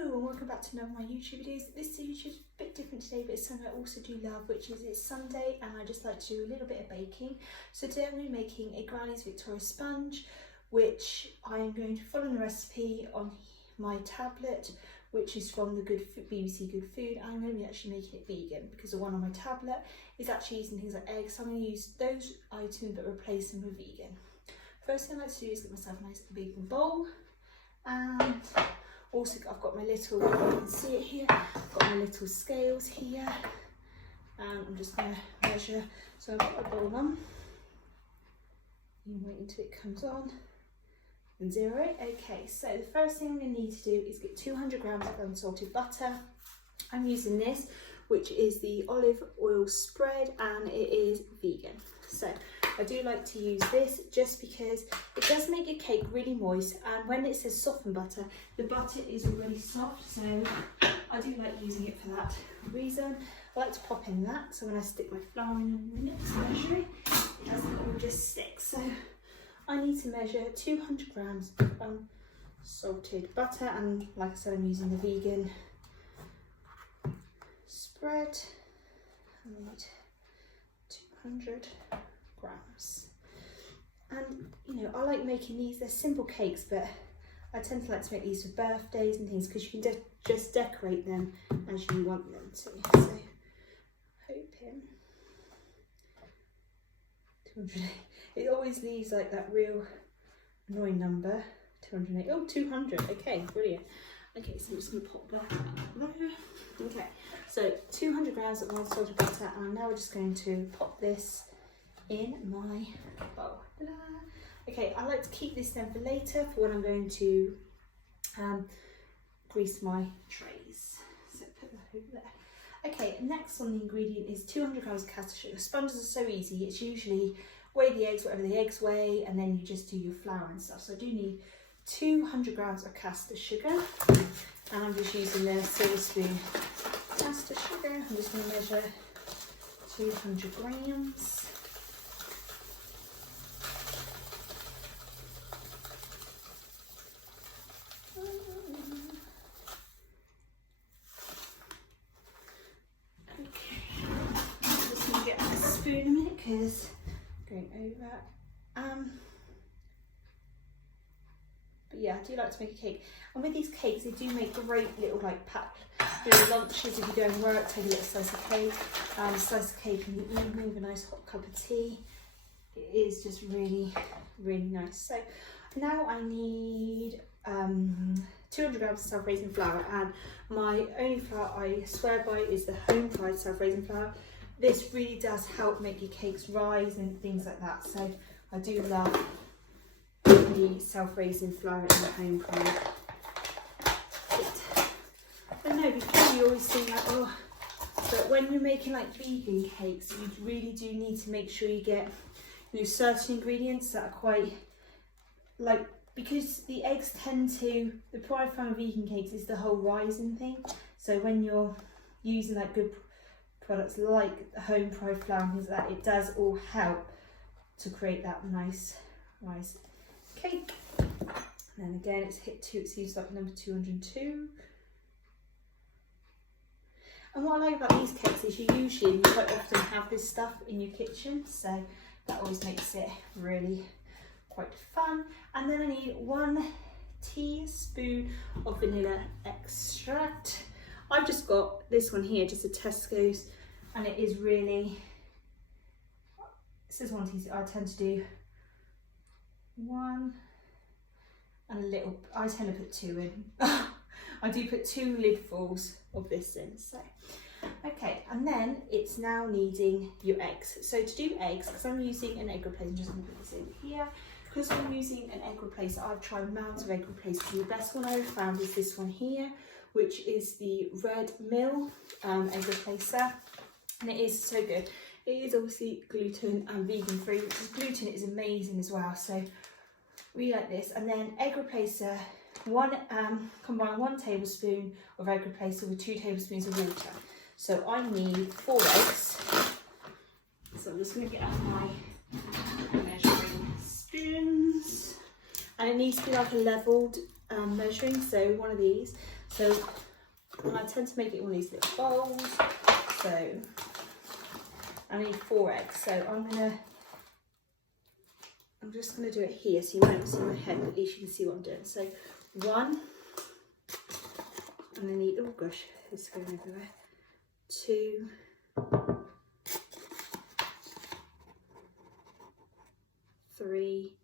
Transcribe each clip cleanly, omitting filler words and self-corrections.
Hello and welcome back to another of my YouTube videos. This YouTube is a bit different today, but it's something I also do love, which is it's Sunday and I just like to do a little bit of baking. So today I'm going to be making a Granny's Victorian sponge, which I am going to follow the recipe on my tablet, which is from the BBC Good Food. I'm going to be actually making it vegan because the one on my tablet is actually using things like eggs, so I'm going to use those items but replace them with vegan. First thing I like to do is get myself a nice vegan bowl, and also I've got my little, you can see it here, I've got my little scales here, and I'm just going to measure. So I've got my bowl on, you wait until it comes on and zero it. Okay, so the first thing I'm going to need to do is get 200 grams of unsalted butter. I'm using this, which is the olive oil spread, and it is vegan. So I do like to use this just because it does make your cake really moist, and when it says soften butter, the butter is already soft, so I do like using it for that reason. I like to pop in that, so when I stick my flour in a minute to measure it, it doesn't all just stick. So I need to measure 200 grams of unsalted butter, and like I said, I'm using the vegan spread. I need 200 grams. And you know, I like making these, they're simple cakes, but I tend to like to make these for birthdays and things because you can just decorate them as you want them to. So hoping 200, it always leaves like that real annoying number, 208. Oh, 200. Okay, brilliant. Okay, so I'm just going to pop that there. Okay, so 200 grams of unsalted butter, and now we're just going to pop this in my bowl. Okay, I like to keep this then for later, for when I'm going to grease my trays. So put that over there. Okay, next on the ingredient is 200 grams of caster sugar. Sponges are so easy. It's usually weigh the eggs, whatever the eggs weigh, and then you just do your flour and stuff. So I do need 200 grams of caster sugar, and I'm just using the silver spoon caster sugar. I'm just going to measure 200 grams. In a minute because going over. But yeah, I do like to make a cake, and with these cakes they do make great little like packed little lunches. If you go and work, take a little slice of cake, slice of cake in the evening with a nice hot cup of tea. It is just really nice. So now I need 200 grams of self-raising flour, and my only flour I swear by is the home fried self-raising flour. This really does help make your cakes rise and things like that. So I do love the self-raising flour in the home fried. I know before you always think like, oh, but when you're making like vegan cakes, you really do need to make sure you get, you know, certain ingredients that are quite like, because the eggs tend to, the pride from vegan cakes is the whole rising thing. So when you're using like good products like home fried flour and things like that, it does all help to create that nice rice cake. And again, it's used like number 202. And what I like about these cakes is you quite often have this stuff in your kitchen, so that always makes it really quite fun. And then I need 1 teaspoon of vanilla extract. I've just got this one here, just a Tesco's, and it is really, this is 1 teaspoon. I tend to do 1 and a little, I tend to put 2 in. I do put 2 lidfuls of this in. So okay, and then it's now needing your eggs. So to do eggs, because I'm using an egg replacer, I'm just going to put this in here. Because I'm using an egg replacer, I've tried mounds of egg replacers. The best one I've found is this one here, which is the Red Mill egg replacer, and it is so good. It is obviously gluten and vegan free, which is gluten is amazing as well, so we like this. And then egg replacer, combine 1 tablespoon of egg replacer with 2 tablespoons of water. So I need 4 eggs, so I'm just going to get out my measuring spoons, and it needs to be like a levelled measuring, so one of these. So and I tend to make it in one of these little bowls. So I need 4 eggs. So I'm just gonna do it here, so you won't see my head, but at least you can see what I'm doing. So 1, and I need, oh gosh, it's going everywhere. 2, 3.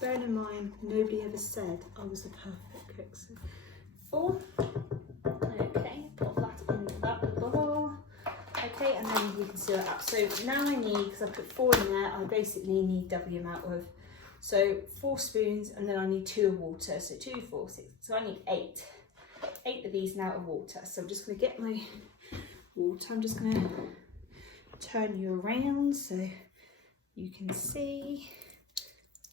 Bearing in mind, nobody ever said I was a perfect cook. So 4. Okay, put that in that bowl. Okay, and then you can seal it up. So now I need, because I put 4 in there, I basically need double the amount of, so 4 spoons, and then I need 2 of water. So 2, 4, 6. So I need 8. 8 of these now of water. So I'm just going to get my water. I'm just going to turn you around so you can see.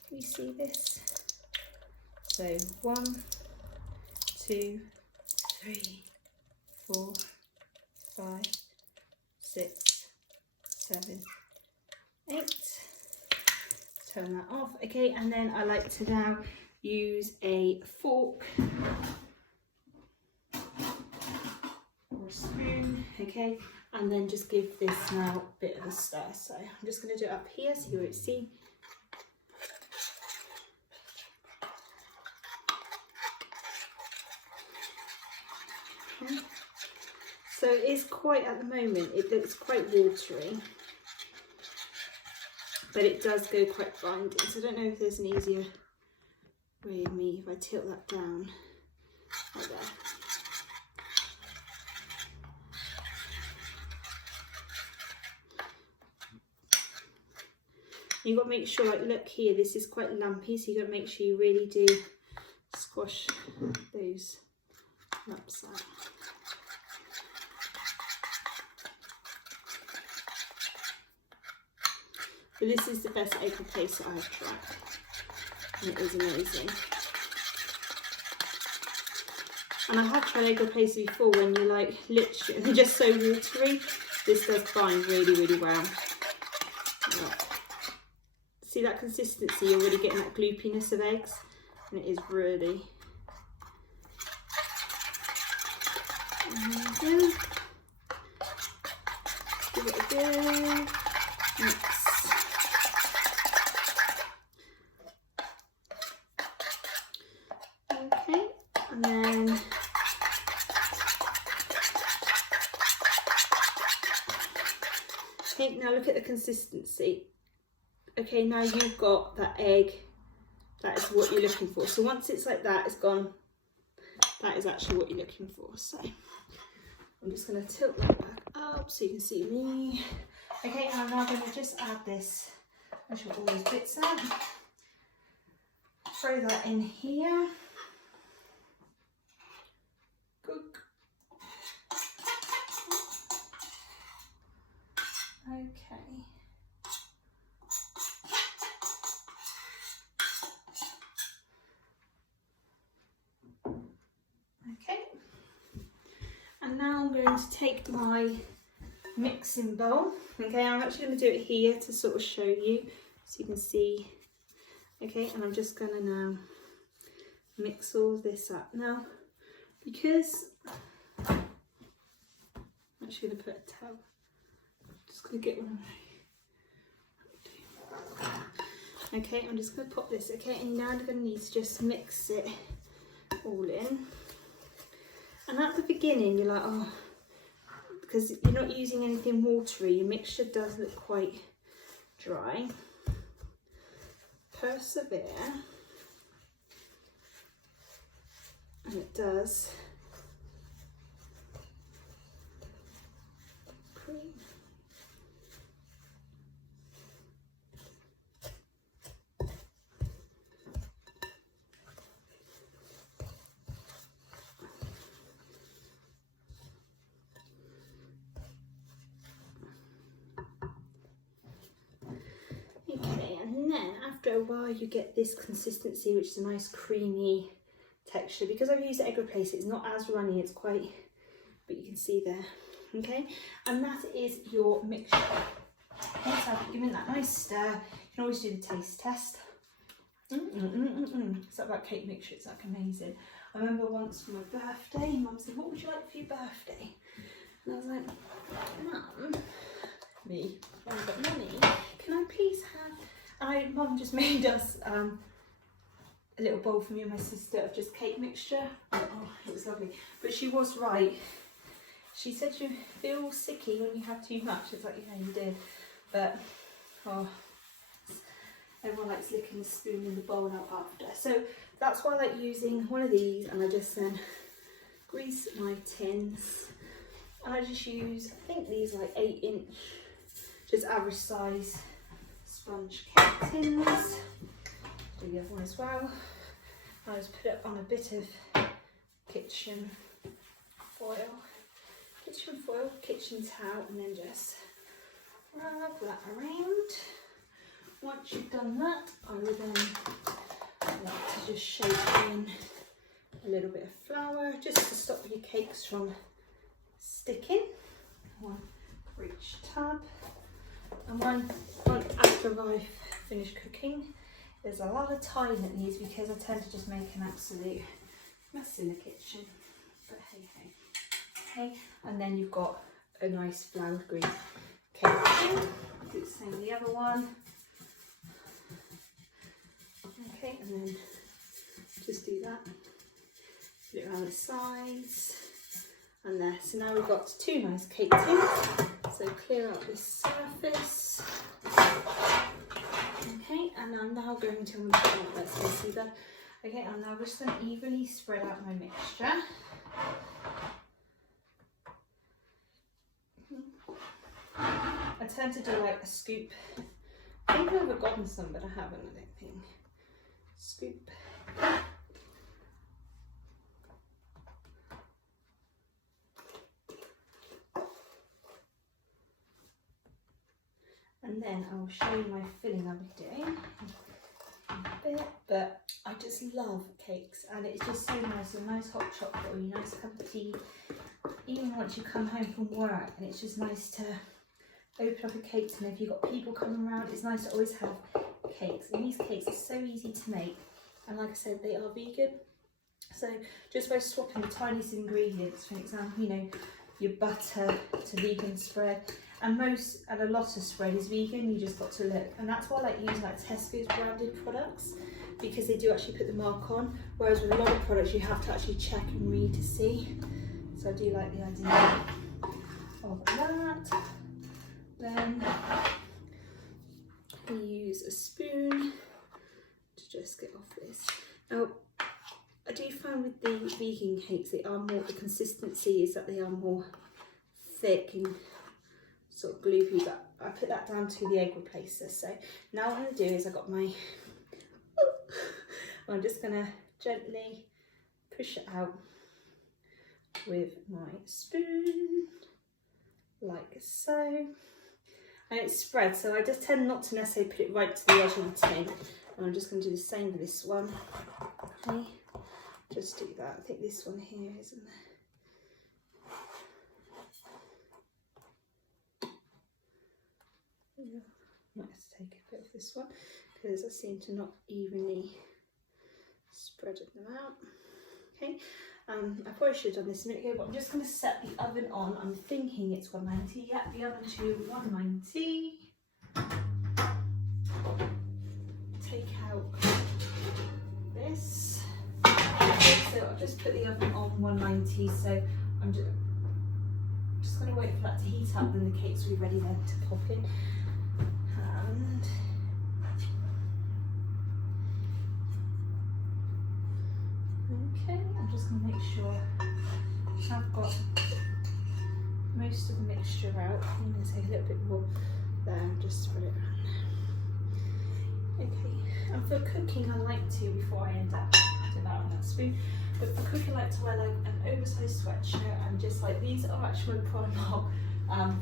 Can you see this? So 1, 2, 3, 4, 5, 6, 7, 8. Turn that off. Okay, and then I like to now use a fork or a spoon, okay, and then just give this now a bit of a stir. So I'm just going to do it up here so you won't see. Okay. So it is quite, at the moment, it looks quite watery, but it does go quite binding. So I don't know if there's an easier way of me, if I tilt that down, like there. You've got to make sure, like, look here, this is quite lumpy, so you've got to make sure you really do squash those lumps out. But this is the best egg replacer I've tried, and it is amazing. And I have tried egg replacer before when you're like literally, they're just so watery. This does bind really, really well. See that consistency? You're really getting that gloopiness of eggs, and it is really. There we go. Give it a go. Mix. Okay, and then okay, now look at the consistency. Okay, now you've got that egg, that is what you're looking for. So once it's like that, it's gone, that is actually what you're looking for. So I'm just going to tilt that back up so you can see me. Okay, and I'm now going to just add this, measure all those bits out, throw that in here. Cook. Okay. Okay, and now I'm going to take my mixing bowl. Okay, I'm actually going to do it here to sort of show you so you can see. Okay, and I'm just going to now mix all this up. Now, because I'm actually going to put a towel, I'm just going to get one of my. Okay, I'm just going to pop this. Okay, and now I'm going to need to just mix it all in. And at the beginning you're like, oh, because you're not using anything watery, your mixture does look quite dry. Persevere, and it does cream. After a while you get this consistency, which is a nice creamy texture. Because I've used the egg replacer, it's not as runny, it's quite, but you can see there. Okay, and that is your mixture. Okay, so I've given that nice stir. You can always do the taste test. It's like that cake mixture, it's like amazing. I remember once for my birthday, Mum said, what would you like for your birthday? And I was like, Mum, Mummy, can I please have, and Mum just made us a little bowl for me and my sister of just cake mixture. Oh, it was lovely. But she was right. She said you feel sicky when you have too much. It's like, yeah, you did. But, oh, everyone likes licking the spoon in the bowl out after. So that's why I like using one of these, and I just then grease my tins. And I just use, I think these are like 8-inch, just average size sponge cake tins. Do the other one as well. I just put it on a bit of kitchen foil, kitchen towel, and then just rub that around. Once you've done that, I would then like to just shake in a little bit of flour just to stop your cakes from sticking. One for each tub, and one after I've finished cooking. There's a lot of time at these because I tend to just make an absolute mess in the kitchen. But hey hey. Okay, and then you've got a nice floured green cake. Do the same with the other one. Okay, and then just do that. Put it around the sides and there. So now we've got 2 nice cake tins. So clear out this surface. Okay, and I'm now going to, let's go see that. Okay, I'm now just going to evenly spread out my mixture. I tend to do like a scoop. I think I've gotten some, but I haven't, I don't think. Scoop. And then I'll show you my filling I'll be doing in a bit. But I just love cakes, and it's just so nice, a nice hot chocolate or a nice cup of tea. Even once you come home from work, and it's just nice to open up a cake, and if you've got people coming around, it's nice to always have cakes. And these cakes are so easy to make, and like I said, they are vegan. So just by swapping the tiniest ingredients, for example, you know, your butter to vegan spread, and a lot of spread is vegan. You just got to look, and that's why I like using like Tesco's branded products, because they do actually put the mark on, whereas with a lot of products you have to actually check and read to see. So I do like the idea of that. Then we use a spoon to just get off this. Now, I do find with the vegan cakes, they are more, the consistency is that they are more thick and sort of gloopy, but I put that down to the egg replacer. So now what I'm going to do is I've got my, I'm just going to gently push it out with my spoon, like so. And it's spread, so I just tend not to necessarily put it right to the edge of the tin. And I'm just going to do the same with this one. Okay, just do that. I think this one here isn't there. Yeah. Let's take a bit of this one because I seem to not evenly spread them out. Okay, I probably should have done this a minute ago, but I'm just going to set the oven on. I'm thinking it's 190. Yeah, the oven to 190. Take out this. Okay, so I've just put the oven on 190. So I'm just going to wait for that to heat up, and the cakes will be ready then to pop in. And okay, I'm just going to make sure I've got most of the mixture out. I'm going to take a little bit more there and just spread it around. Okay, and for cooking I like to, before I end up devouring that spoon, but for cooking I like to wear like an oversized sweatshirt, and just like these are actually my Primark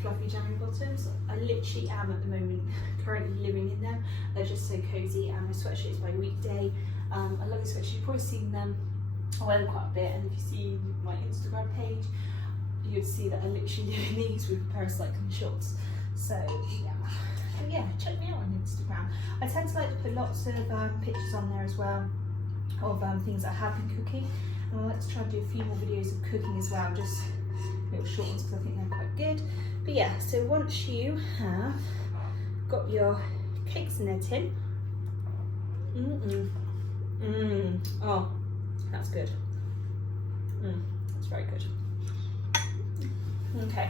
fluffy jammy bottoms. I literally am at the moment currently living in them. They're just so cozy, and my sweatshirt is my weekday. I love the sweatshirt. You've probably seen them. I wear them quite a bit, and if you see my Instagram page, you'd see that I literally live in these with a pair of cycling shorts. So yeah, yeah, check me out on Instagram. I tend to like to put lots of pictures on there as well of things I have been cooking, and I like to try and do a few more videos of cooking as well, just little short ones because I think they're quite good. But yeah, so once you have got your cakes in their tin, oh, that's good. That's very good. Okay,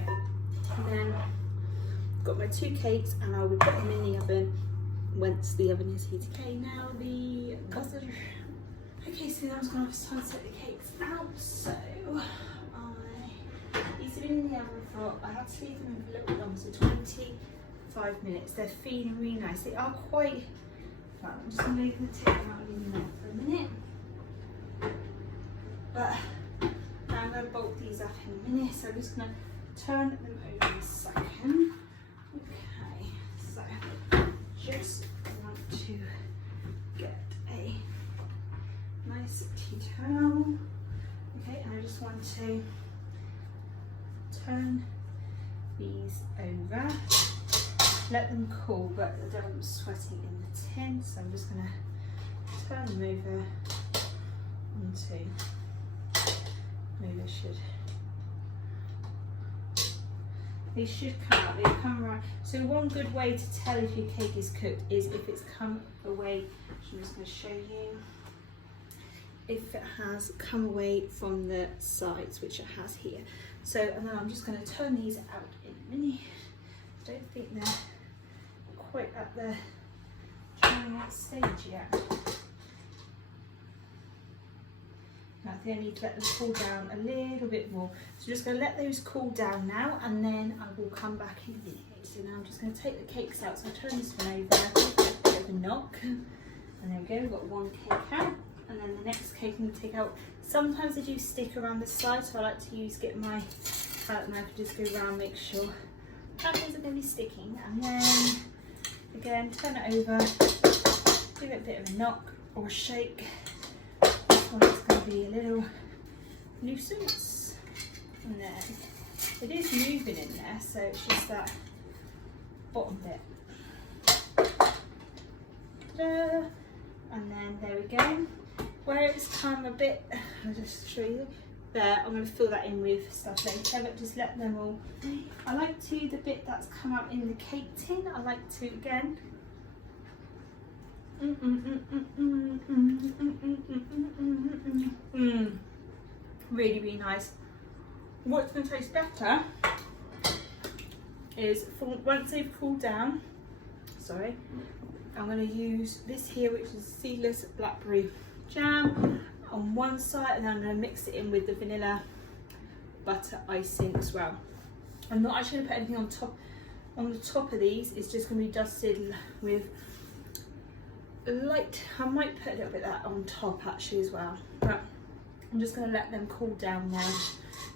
and then I've got my 2 cakes, and I will put them in the oven once the oven is heated. Okay, now the custard. Okay, so now I'm just going to have to set the cakes out. So these have been in the oven for, I had to leave them in for a little bit longer, so 25 minutes. They're feeling really nice. They are quite, well, I'm just going to leave them take them out in there for a minute. But now I'm going to bolt these up in a minute, so I'm just going to turn them over in a second. Okay, so just want to get a nice tea towel. Okay, and I just want to turn these over, let them cool, but I don't want them sweating in the tin, so I'm just going to turn them over onto, maybe I should, they should come out, they come right. So one good way to tell if your cake is cooked is if it's come away, I'm just going to show you, if it has come away from the sides, which it has here. So, and then I'm just going to turn these out in a minute. I don't think they're quite at the trying out stage yet. I think I need to let them cool down a little bit more. So I'm just going to let those cool down now, and then I will come back in a minute. So now I'm just going to take the cakes out. So I'll turn this one over, a bit of a knock, and there we go, we've got one cake out. And then the next cake I'm going to take out. Sometimes I do stick around the side, so I like to get my palette knife and just go around, make sure apples are going to be sticking. And then again, turn it over, give it a bit of a knock or a shake. This one is going to be a little nuisance. And then it is moving in there, so it's just that bottom bit. Ta-da! And then there we go. Where it's come a bit, I'll just show you there, I'm going to fill that in with stuff later, but just let them all, I like to, the bit that's come out in the cake tin, I like to, again, really, really nice. What's going to taste better is, once they've cooled down, sorry, I'm going to use this here, which is seedless blackberry jam on one side, and then I'm going to mix it in with the vanilla butter icing as well. I'm not actually going to put anything on top. On the top of these, it's just going to be dusted with light, I might put a little bit of that on top actually as well, but I'm just going to let them cool down now.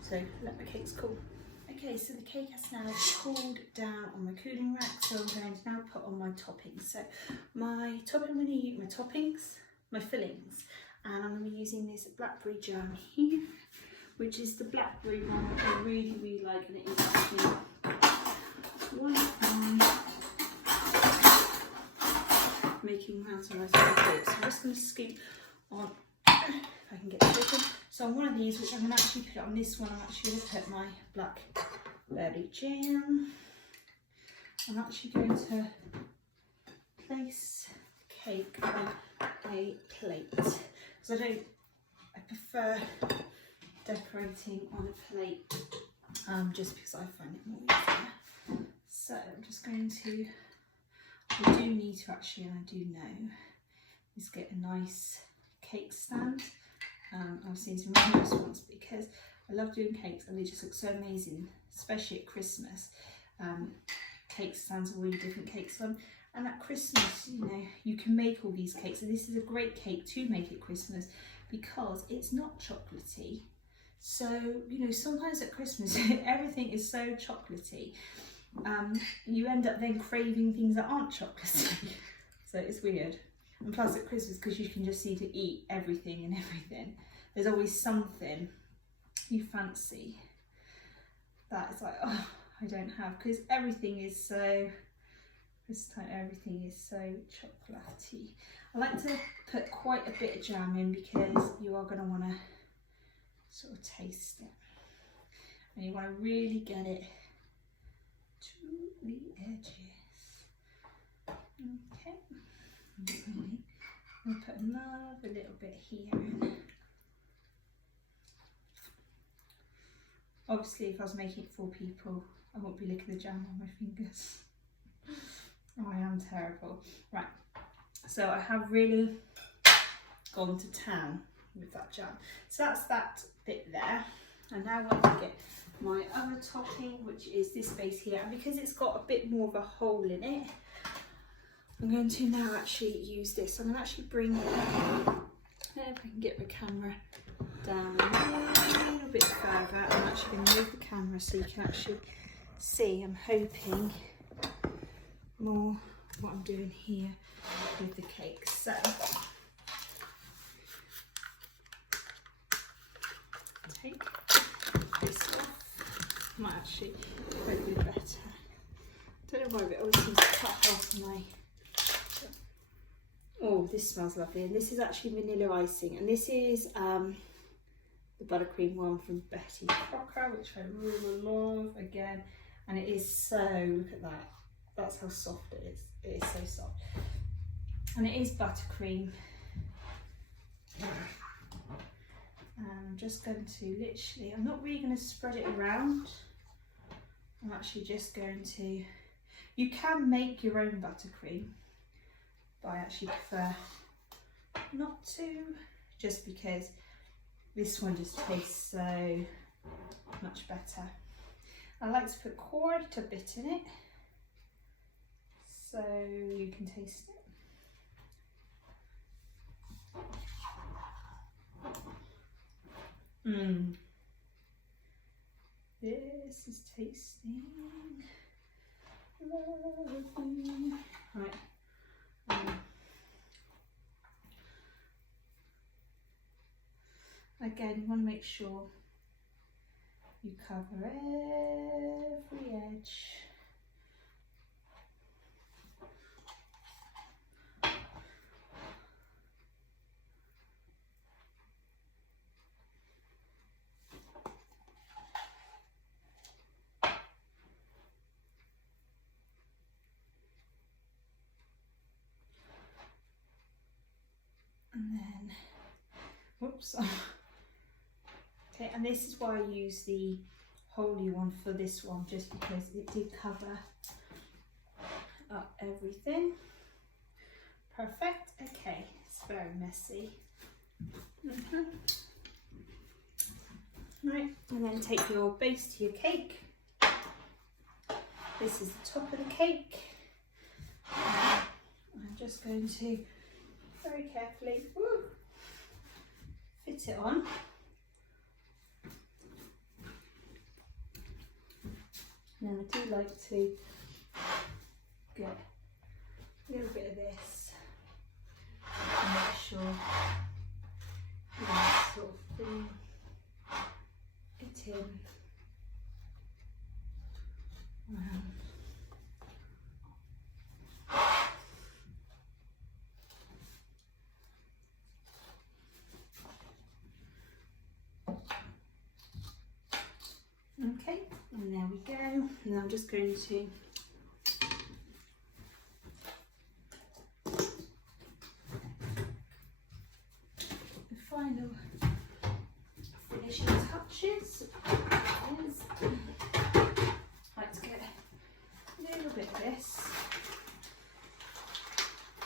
So let the cakes cool. Okay, so the cake has now cooled down on my cooling rack, so I'm going to now put on my toppings. So my topping, I'm going to use my toppings, my fillings, and I'm going to be using this blackberry jam here, which is the blackberry one, which I really, really like, and it is actually one of my making mountain rice cakes. So I'm just going to scoop on, if I can get it open. So on one of these, which I'm going to actually put on this one, I'm actually going to put my blackberry jam. I'm actually going to place the cake on a plate, because I prefer decorating on a plate, just because I find it more easier. So I'm just going to, I do need to actually, and I do know, is get a nice cake stand. I've seen some really nice ones because I love doing cakes and they just look so amazing, especially at Christmas. Cake stands are really different cakes. And at Christmas, you know, you can make all these cakes, and this is a great cake to make at Christmas because it's not chocolatey. So, you know, sometimes at Christmas everything is so chocolatey. You end up then craving things that aren't chocolatey. So it's weird. And plus at Christmas, because you can just see to eat everything and everything, there's always something you fancy that it's like, oh, I don't have, because everything is so This time everything is so chocolatey. I like to put quite a bit of jam in because you are going to want to sort of taste it. And you want to really get it to the edges. Okay. I'll put another little bit here in. Obviously, if I was making it for people, I won't be licking the jam on my fingers. Oh, I am terrible. Right, so I have really gone to town with that jam. So that's that bit there. And now I'm going to get my other topping, which is this base here. And because it's got a bit more of a hole in it, I'm going to now actually use this. I'm going to actually bring, if I can get the camera down a little bit further. I'm actually going to move the camera so you can actually see. I'm hoping more what I'm doing here with the cake. So take this off. Might actually be better. Don't know why, but it always seems to cut off my. Oh, this smells lovely, and this is actually vanilla icing, and this is the buttercream one from Betty Crocker, which I really love again, and it is so, look at that, that's how soft it is. It is so soft, and it is buttercream. And I'm just going to literally, I'm not really going to spread it around. I'm actually just going to, you can make your own buttercream, but I actually prefer not to, just because this one just tastes so much better. I like to put quite a bit in it, so you can taste it. This is tasting lovely. Right. Again, you want to make sure you cover every edge. And then, whoops. Okay, and this is why I use the holy one for this one, just because it did cover up everything. Perfect. Okay, it's very messy. Right, and then take your base to your cake. This is the top of the cake. I'm just going to very carefully fit it on. Now I do like to get a little bit of this and make sure you sort of fill it in around. Okay, and there we go. And I'm just going to the final finishing touches is I like to get a little bit of this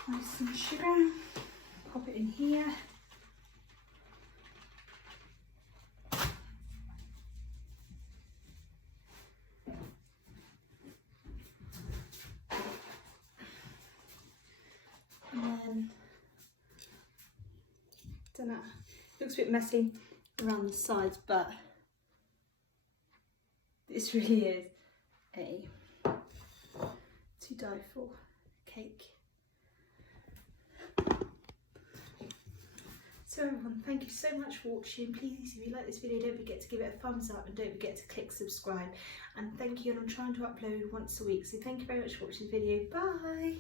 nice and sugar, pop it in here. Don't know, looks a bit messy around the sides, but this really is a to die for cake. So So everyone, thank you so much for watching. Please, if you like this video, don't forget to give it a thumbs up and don't forget to click subscribe. And thank you, and I'm trying to upload once a week. So thank you very much for watching the video. Bye!